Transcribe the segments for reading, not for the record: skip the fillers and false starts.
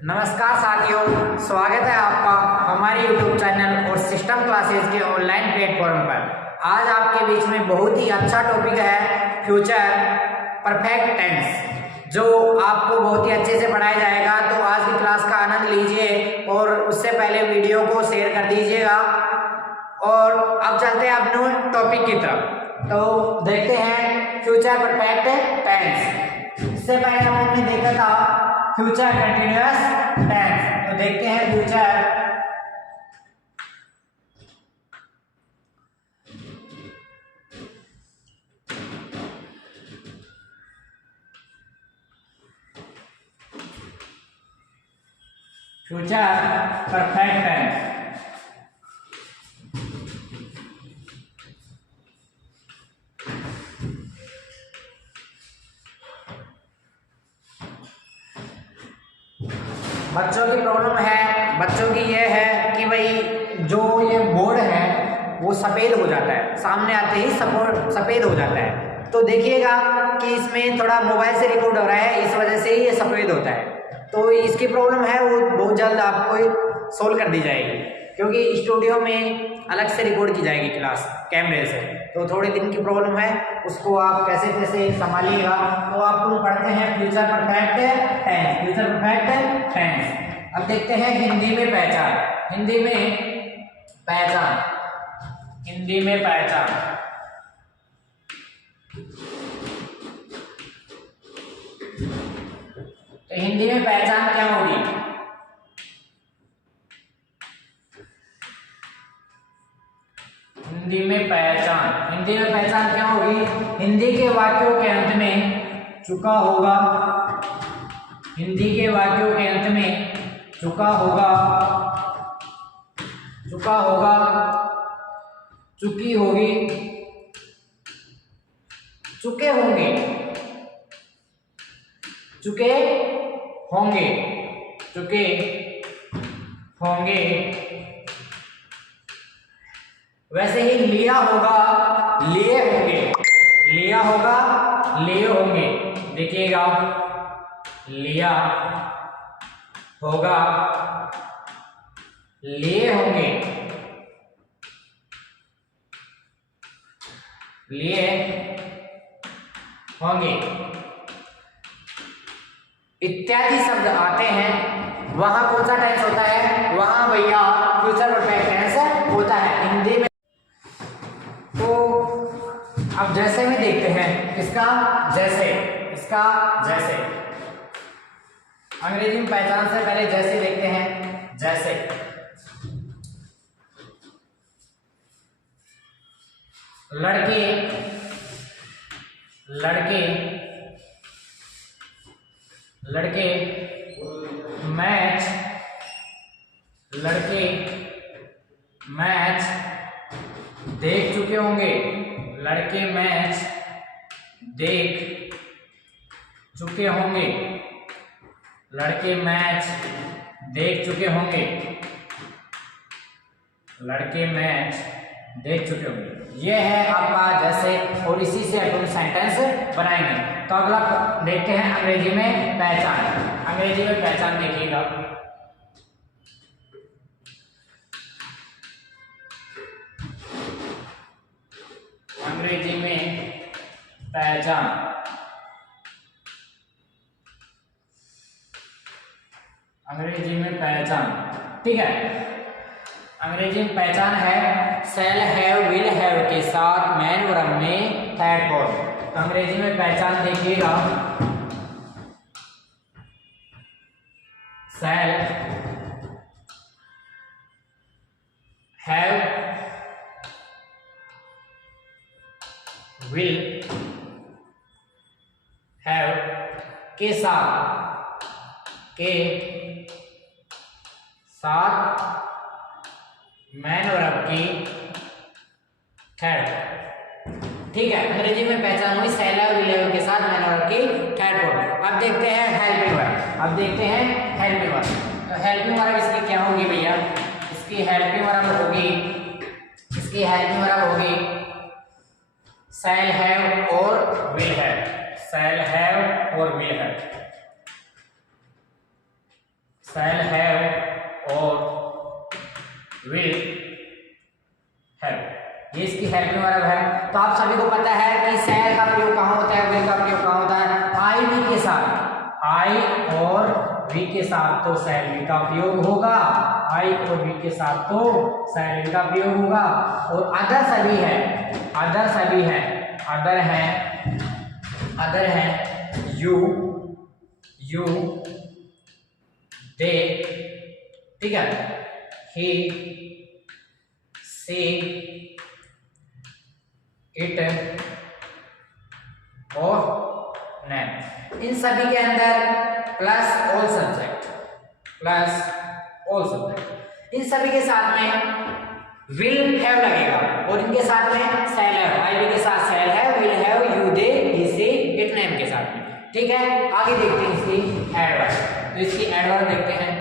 नमस्कार साथियों, स्वागत है आपका हमारे YouTube चैनल और सिस्टम क्लासेस के ऑनलाइन प्लेटफॉर्म पर। आज आपके बीच में बहुत ही अच्छा टॉपिक है फ्यूचर परफेक्ट टेंस, जो आपको बहुत ही अच्छे से पढ़ाया जाएगा। तो आज की क्लास का आनंद लीजिए और उससे पहले वीडियो को शेयर कर दीजिएगा। और अब चलते हैं अपने टॉपिक की तरफ। तो देखते हैं फ्यूचर परफेक्ट टेंस। इससे पहले हमने देखा था फ्यूचर कंटिन्यूअस टेंस। तो देखते हैं फ्यूचर परफेक्ट टेंस। बच्चों की प्रॉब्लम है, बच्चों की ये है कि भाई जो ये बोर्ड है वो सफ़ेद हो जाता है, सामने आते ही सफ़ेद हो जाता है। तो देखिएगा कि इसमें थोड़ा मोबाइल से रिकॉर्ड हो रहा है, इस वजह से ही ये सफ़ेद होता है। तो इसकी प्रॉब्लम है वो बहुत जल्द आपको सोल्व कर दी जाएगी, क्योंकि स्टूडियो में अलग से रिकॉर्ड की जाएगी क्लास कैमरे से। तो थोड़े दिन की प्रॉब्लम है, उसको आप कैसे कैसे संभालिएगा। तो आपको पढ़ते हैं future perfect tense. Future perfect tense. अब देखते हैं हिंदी में पहचान। हिंदी में पहचान। हिंदी में पहचान। तो हिंदी में पहचान क्या होगी? हिंदी में पहचान। हिंदी में पहचान क्या होगी? हिंदी के वाक्यों के अंत में चुका होगा। हिंदी के वाक्यों के अंत में चुका होगा, चुका होगा, चुकी होगी, चुके होंगे, चुके होंगे, चुके होंगे। वैसे ही लिया होगा, लिए होंगे, लिया होगा, लिए होंगे। देखिएगा, लिया होगा, लिए होंगे, लिए होंगे इत्यादि शब्द आते हैं। वहां कौन सा टेंस होता है? वहां भैया फ्यूचर परफेक्ट टेंस होता है हिंदी में। तो अब जैसे में देखते हैं, इसका जैसे, इसका जैसे। अंग्रेजी में पहचान से पहले जैसे देखते हैं। जैसे लड़के, लड़के, लड़के मैच, लड़के मैच देख चुके होंगे। लड़के मैच देख चुके होंगे। लड़के मैच देख चुके होंगे। लड़के मैच देख चुके होंगे। यह है आपका जैसे, और इसी से अपन सेंटेंस बनाएंगे। तो अगला देखते हैं अंग्रेजी में पहचान। अंग्रेजी में पहचान देखिएगा। अंग्रेजी में पहचान। अंग्रेजी में पहचान, ठीक है। अंग्रेजी में पहचान है शैल हैव विल हैव के साथ मैन वर्ब में थर्ड फॉर्म। तो अंग्रेजी में पहचान देखिएगा, शैल हैव विल हैव के साथ, के साथ मैन वर्ब की थर्ड, ठीक है। अंग्रेजी में पहचान हुई शैल हैव विल हैव के साथ मैन वर्ब की थर्ड फॉर्म। अब देखते हैं हेल्पिंग वर्ब। अब देखते हैं हेल्पिंग वर्ब। तो हेल्पिंग वर्ब इसकी क्या होगी भैया? इसकी हेल्पिंग वर्ब होगी, इसकी हेल्पिंग वर्ब होगी शैल हैव और विल हैव। शैल हैव और विल हैव। शैल हैव और विल हैव, ये इसकी हेल्पिंग वर्ब है। तो आप सभी को पता है कि शैल का प्रयोग कहाँ होता है, विल का प्रयोग कहाँ होता है, आई वी के साथ, आई और वी के साथ तो शैल वी का प्रयोग होगा, आई और वी के साथ तो शैल वी का प्रयोग होगा। और अदर सभी है, अदर सभी है, अदर है यू दे, ठीक है, ही सी इट और नेम, इन सभी के अंदर plus all subject, plus all subject, इन सभी के साथ में विल हैव लगेगा और इनके साथ में शैल हैव, आई वी के साथ shall have, will have, you they, he see it name के साथ में, ठीक है। आगे देखते हैं इसकी एडवर्ब, तो इसकी एडवर्ब देखते हैं।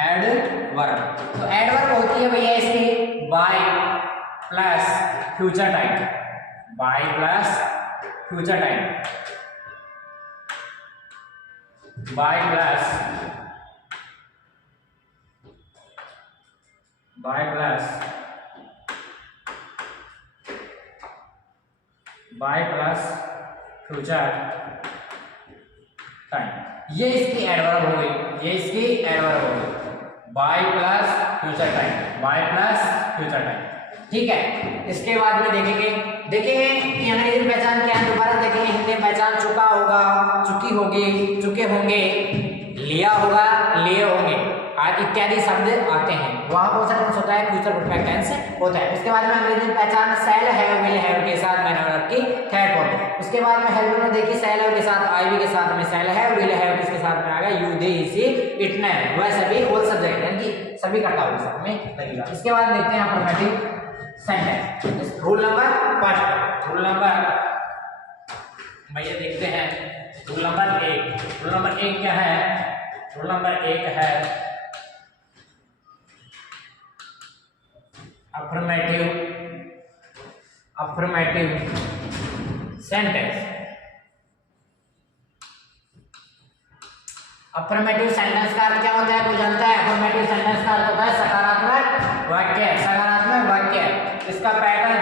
एडवर्ब, तो एडवर्ब होती है भैया इसकी by plus future time, by plus future time, by plus future time, ये इसकी एडवर्ब हो गई, ये इसकी एडवर्ब हो गई, by plus future time, by plus future time, ठीक है। इसके बाद में देखेंगे कि अंग्रेजी पहचान क्या है, दोबारा देखेंगे। हिंदी पहचान चुका होगा, चुकी होगी, चुके होंगे, लिया होगा, लिए होंगे, आदि इत्यादि शब्द आते हैं। वहां कौन सा टेंस होता है, फ्यूचर परफेक्ट टेंस होता है। उसके बाद में अंग्रेजी पहचान शैल हैव, विल हैव के साथ मैन वर्ब की थर्ड फॉर्म। उसके बाद में हेल्प में देखिए शैल हैव के साथ आई वी के साथ में शैल हैव, विल हैव किसके साथ में आ गया, you they, he see it name, वह सभी ऑल सब्जेक्ट यानी कि सभी कर्ता के साथ में लगेगा। इसके बाद देखते हैं affirmative sentence, rule number first, rule number भैया देखते हैं रूल नंबर 1। रूल नंबर 1 क्या है, रूल नंबर 1 है अफर्मेटिव सेंटेंस। अफर्मेटिव सेंटेंस का अर्थ क्या होता है, कोई जानता है? अफर्मेटिव सेंटेंस का अर्थ होता है सकारात्मक वाक्य, सकारात्मक वाक्य। इसका पैटर्न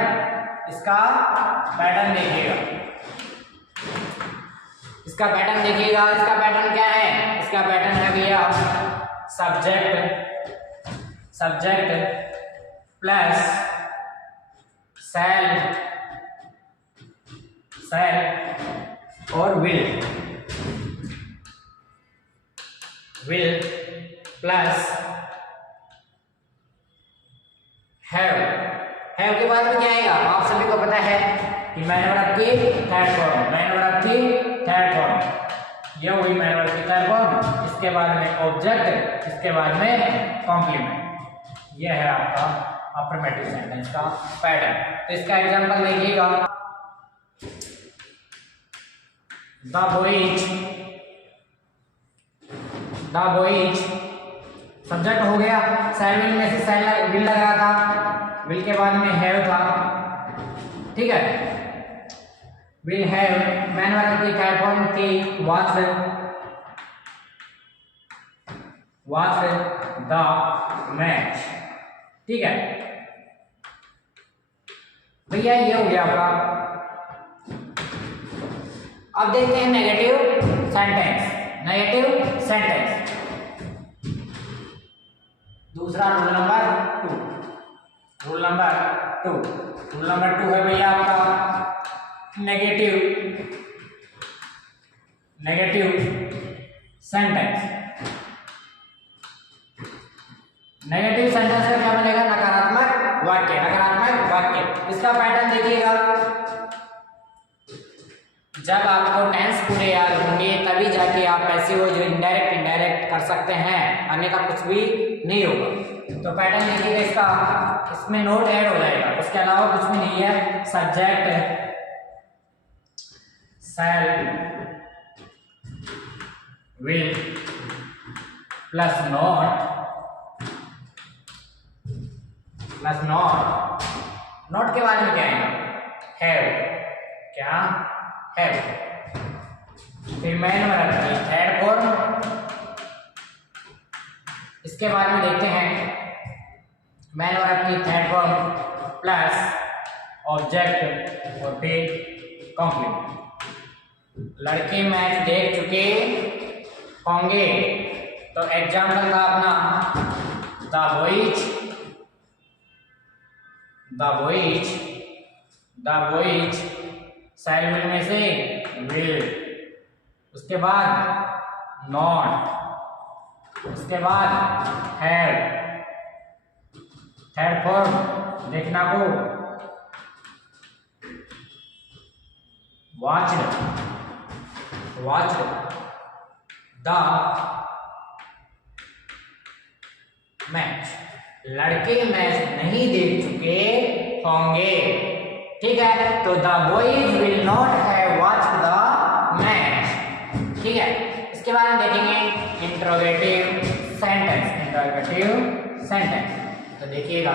देखिएगा, इसका पैटर्न क्या है? इसका पैटर्न है भैया सब्जेक्ट प्लस शैल और विल प्लस हैव के बाद में क्या आएगा? आप सभी को पता है कि मैन वर्ब की थर्ड फॉर्म, यह हुई मैन वर्ब की थर्ड फॉर्म। इसके बाद में ऑब्जेक्ट, इसके बाद में कॉम्प्लीमेंट। यह है आपका अफर्मेटिव सेंटेंस का पैटर्न। तो इसका एग्जांपल देखिएगा, द बॉयज सब्जेक्ट हो गया, शैल विल में से शैल विल लग रहा था, विल के बाद में हैव था, ठीक है। विल हैव मैन वर्ब की थर्ड फॉर्म थी वाज द मैच, ठीक है भैया, ये हो गया आपका। अब देखते हैं नेगेटिव सेंटेंस। दूसरा रूल नंबर 2 है भैया आपका नेगेटिव सेंटेंस। नेगेटिव सेंटेंस का क्या बनेगा? नकारात्मक वाक्य। इसका पैटर्न देखिएगा, जब आपको टेंस पूरे याद होंगे तभी जाके आप ऐसे हो जो इनडायरेक्ट कर सकते हैं, अन्यथा कुछ भी नहीं होगा। तो पैटर्न देखिएगा इसका, इसमें नोट ऐड हो जाएगा, उसके अलावा कुछ भी नहीं है। Subject shell will plus not के बाद में क्या आएगा? हैव, क्या हैव। फिर मैन वर्ब की थर्ड फॉर्म। इसके बाद में देखते हैं मैन वर्ब की थर्ड फॉर्म प्लस ऑब्जेक्ट और फिर कॉम्प्लीमेंट। लड़के मैच देख चुके होंगे, तो एग्जाम्पल था अपना द बॉयज शैल विल में से विल, उसके बाद नॉट, उसके बाद हैव, थर्ड फॉर्म देखना को watched the मैच। लड़के मैच नहीं देख चुके होंगे, ठीक है, तो the boys will not have watched the match, ठीक है। इसके बाद हम देखेंगे इंट्रोगेटिव सेंटेंस। तो देखिएगा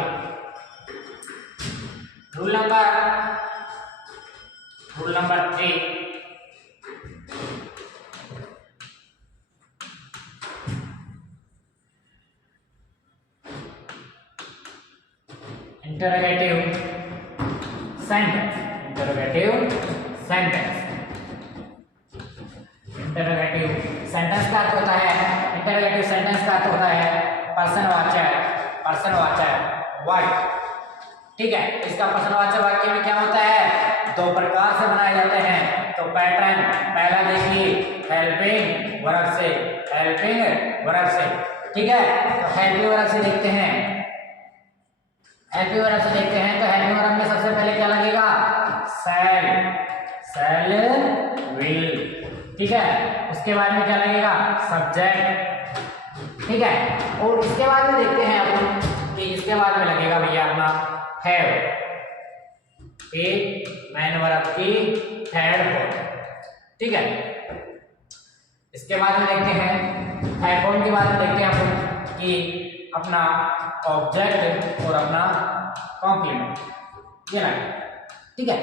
रूल नंबर 3, इंटरोगेटिव सेंटेंस का अर्थ होता है, इंटरोगेटिव सेंटेंस का अर्थ होता है पर्सनवाचक वाक्य, ठीक है। इसका पर्सनवाचक वाक्य में क्या होता है, दो प्रकार से बनाए जाते हैं। तो पैटर्न पहला देखिए हेल्पिंग वर्ब से, ठीक है। तो हेल्पिंग वर्ब से देखते हैं, तो हेल्पिंग वर्ब में सबसे पहले क्या लगेगा, शैल विल, ठीक है। उसके बाद में क्या लगेगा, सब्जेक्ट, ठीक है। और इसके बाद में देखते हैं अपन कि इसके बाद में लगेगा भैया अपना हैव, मैन वर्ब की थर्ड फॉर्म, ठीक है। इसके बाद में देखते हैं थर्ड फॉर्म के बाद में देखते हैं अपन कि अपना ऑब्जेक्ट और अपना कॉम्प्लीमेंट, ये ना, ठीक है।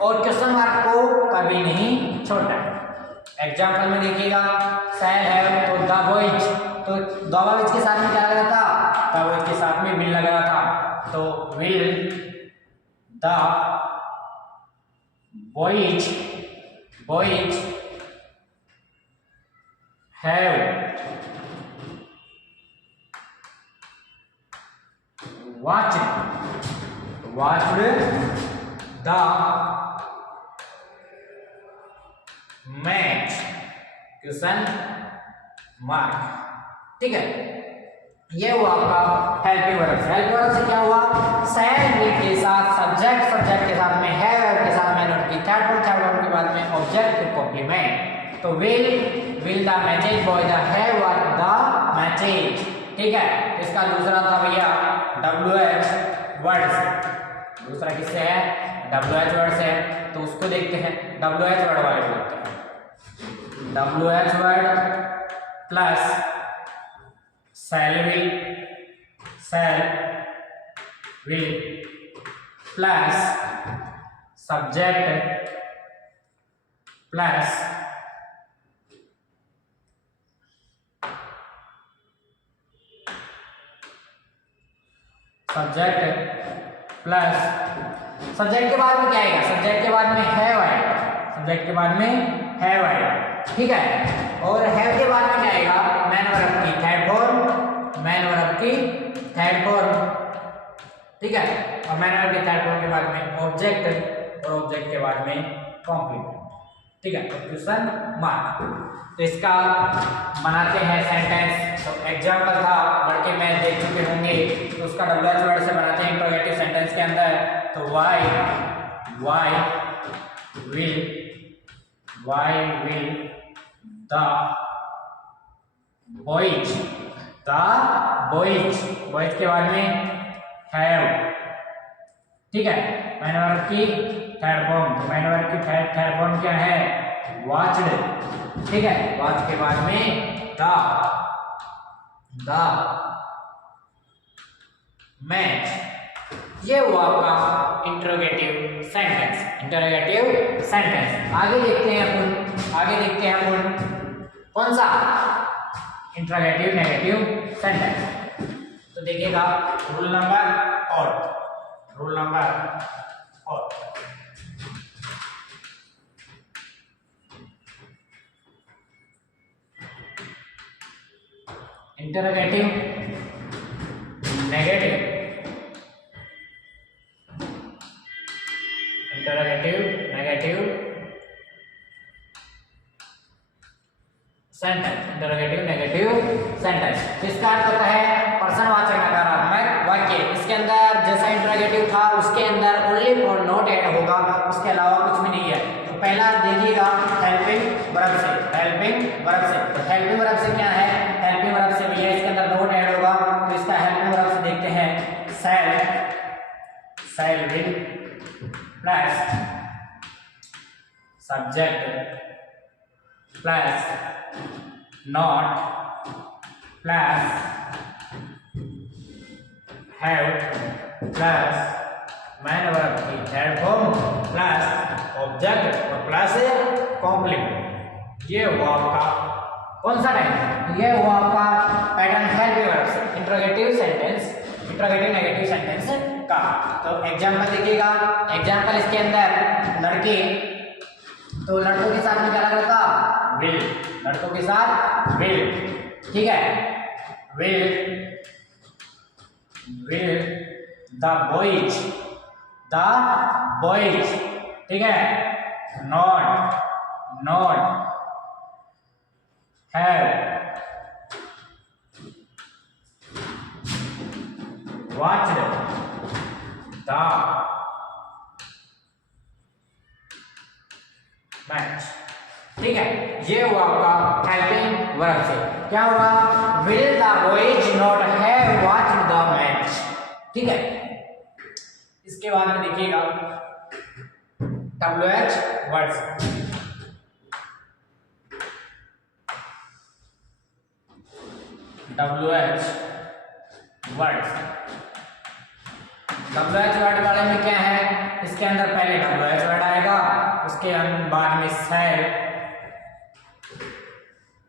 और क्वेश्चन मार्क को कभी नहीं छोड़ना। एग्जाम्पल में देखिएगा शैल हैव, तो द बॉयज, तो द बॉयज के साथ में क्या लगा था, द बॉयज के साथ में विल लगा था, तो will the boys have watched the match, question mark, ठीक है। ये हुआ आपका हेल्पिंग वर्ब से। हेल्पिंग वर्ब से क्या हुआ, शैल विल के साथ सब्जेक्ट के साथ में हैव के साथ मैन वर्ब की थर्ड फॉर्म के बाद में ऑब्जेक्ट कॉम्प्लीमेंट। तो will the message boy the have what the message, ठीक है। इसका दूसरा था भैया WH वर्ड्स, दूसरा किससे है, WH वर्ड से, तो उसको देखते हैं। WH वर्ड वाले को देखते हैं। WH word plus shell will plus subject plus subject के बाद में क्या आएगा, सब्जेक्ट के बाद में हैव आएगा, ठीक है। और हैव के बाद में क्या आएगा, मैन वर्ब की थर्ड फॉर्म, ठीक है। और मैन वर्ब की थर्ड फॉर्म के बाद में ऑब्जेक्ट और ऑब्जेक्ट के बाद में कॉम्प्लीमेंट, ठीक है। Question mark. तो इसका बनाते हैं सेंटेंस। तो एग्जाम्पल था लड़के मैच देख चुके होंगे, तो उसका WH वर्ड से बनाते हैं इंट्रोगेटिव सेंटेंस के अंदर। तो वाई विल द बॉयज के बाद में हैव, ठीक है। मैन वर्ब की थर्ड फॉर्म, तो मैन वर्ब की थर्ड फॉर्म क्या है, वॉच्ड, ठीक है। वॉच के बाद में द मैच, ये हुआ आपका इंटरोगेटिव सेंटेंस। इंटरोगेटिव सेंटेंस आगे देखते हैं अपन कौन सा इंटरोगेटिव नेगेटिव सेंटेंस। तो देखिएगा rule number 4 interrogative negative sentence इसका अर्थ होता है प्रश्नवाचक नकारात्मक वाक्य। इसके अंदर जैसा इंटरोगेटिव था उसके अंदर ओनली नोट ऐड होगा, उसके अलावा कुछ भी नहीं है। तो पहला देखिएगा हेल्पिंग वर्ब से। तो हेल्पिंग वर्ब से क्या है? हेल्पिंग वर्ब से भैया इसके अंदर नोट ऐड होगा। तो इसका हेल्पिंग वर्ब से देखते हैं शैल will plus subject plus not plus have plus man verb की थर्ड फॉर्म प्लस ऑब्जेक्ट और प्लस कॉम्प्लीमेंट। ये हुआ आपका कौन सा टाइप? ये हुआ आपका पैटर्न हेल्पिंग वर्ब से इंटरोगेटिव नेगेटिव सेंटेंस का। तो एग्जांपल देखिएगा। एग्जांपल इसके अंदर लड़के, तो लड़कों के साथ में क्या लगा? विल। लड़कों के साथ विल, ठीक है। विल द बॉयज, ठीक है। Not have watched the match, ठीक है। ये हुआ आपका हेल्पिंग वर्ब से। क्या हुआ? Will the boys not have watched the match, ठीक है। इसके बाद में देखिएगा WH वर्ड्स। WH वर्ड वाले में क्या है? इसके अंदर पहले WH वर्ड आएगा, उसके बाद में शैल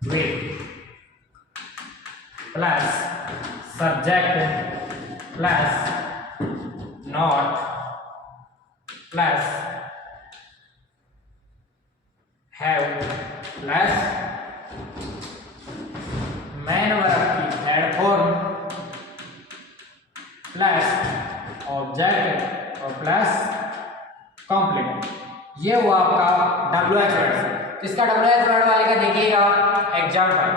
will plus subject plus not plus have plus man verb की थर्ड फॉर्म प्लस ऑब्जेक्ट और प्लस कॉम्प्लीमेंट। ये हुआ आपका WH वर्ड। इसका WH वर्ड वाले का देखिएगा एग्जाम्पल।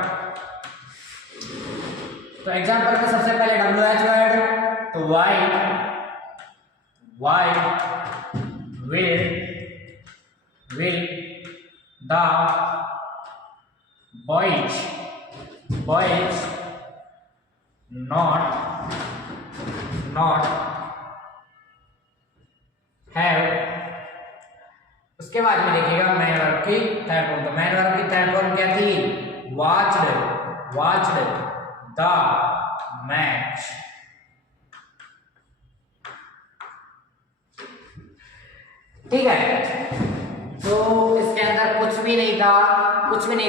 तो एग्जाम्पल में सबसे पहले WH वर्ड, तो why will the boys not have. उसके बाद में देखिएगा मैन वर्ब की थर्ड फॉर्म। तो मैन वर्ब की थर्ड फॉर्म क्या थी? वॉच्ड द मैच, ठीक है। तो इसके अंदर कुछ भी नहीं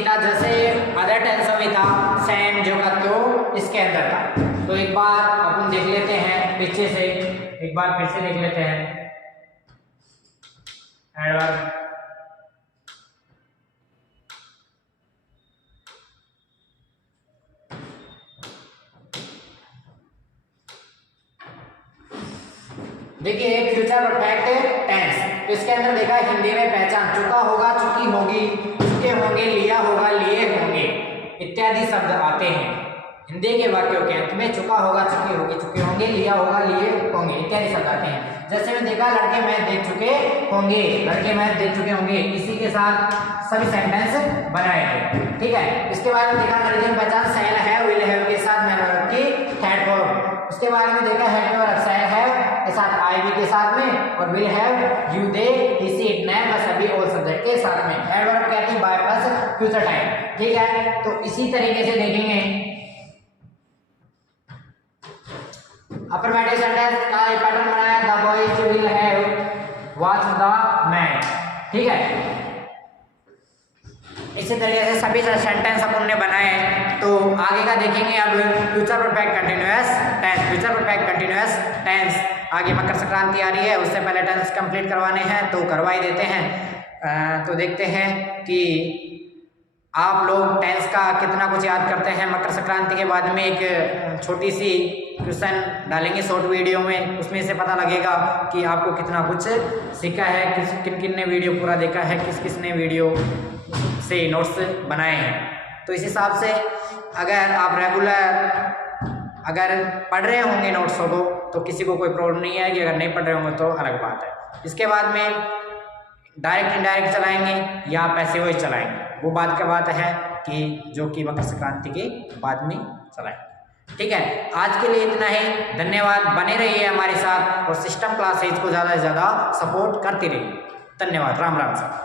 था जैसे अदर टेंस में था सेम जो का तो इसके अंदर था। तो एक बार अपन देख लेते हैं पीछे से, एक बार फिर से देख लेते हैं एडवर्ब। देखिए फ्यूचर परफेक्ट टेंस। तो इसके अंदर देखा हिंदी में पहचान चुका होगा, चुकी होगी, चुके होंगे, लिया होगा, लिए होंगे इत्यादि शब्द आते हैं हिंदी के वाक्यों के अंत में। चुका होगा, चुकी होगी, चुके होंगे, लिया होगा, लिए होंगे इत्यादि शब्द आते हैं। जैसे में देखा लड़के मैच देख चुके होंगे, इसी के साथ सभी सेंटेंस बनाए थे, ठीक है। इसके बाद में देखा अंग्रेजी में पहचान शैल है विल हैव के साथ मैन वर्ब की थर्ड फॉर्म। उसके बाद में देखा हेल्पिंग वर्ब शैल हैव के साथ आईवी के साथ में, और will have you they he see it name बस सभी ऑल सब्जेक्ट के साथ में। एडवर्ब कहते हैं बाय प्लस फ्यूचर टाइम, ठीक है। तो इसी तरीके से देखेंगे अफर्मेटिव सेंटेंस का एक पैटर्न बनाया, the boys will have watch the match, ठीक है। इसी तरीके से सभी सेंटेंस अपन ने बनाए हैं। तो आगे का देखेंगे अब future perfect continuous tense. Future perfect continuous tense, आगे मकर संक्रांति आ रही है, उससे पहले टेंस कंप्लीट करवाने हैं तो करवा ही देते हैं। तो देखते हैं कि आप लोग टेंस का कितना कुछ याद करते हैं। मकर संक्रांति के बाद में एक छोटी सी क्वेश्चन डालेंगे शॉर्ट वीडियो में, उसमें से पता लगेगा कि आपको कितना कुछ सीखा है, किन किन ने वीडियो पूरा देखा है, किस किस ने वीडियो से नोट्स बनाए हैं। तो इस हिसाब से अगर आप रेगुलर अगर पढ़ रहे होंगे नोट्सों को तो किसी को कोई प्रॉब्लम नहीं आएगी, अगर नहीं पढ़ रहे होंगे तो अलग बात है। इसके बाद में डायरेक्ट इनडायरेक्ट चलाएंगे या पैसे वही चलाएंगे, वो बात का बात है कि जो कि मकर संक्रांति के बाद में चलाएंगे। ठीक है, आज के लिए इतना ही। धन्यवाद, बने रहिए हमारे साथ और सिस्टम क्लासेज को ज़्यादा से ज़्यादा सपोर्ट करते रहिए। धन्यवाद, राम राम सर।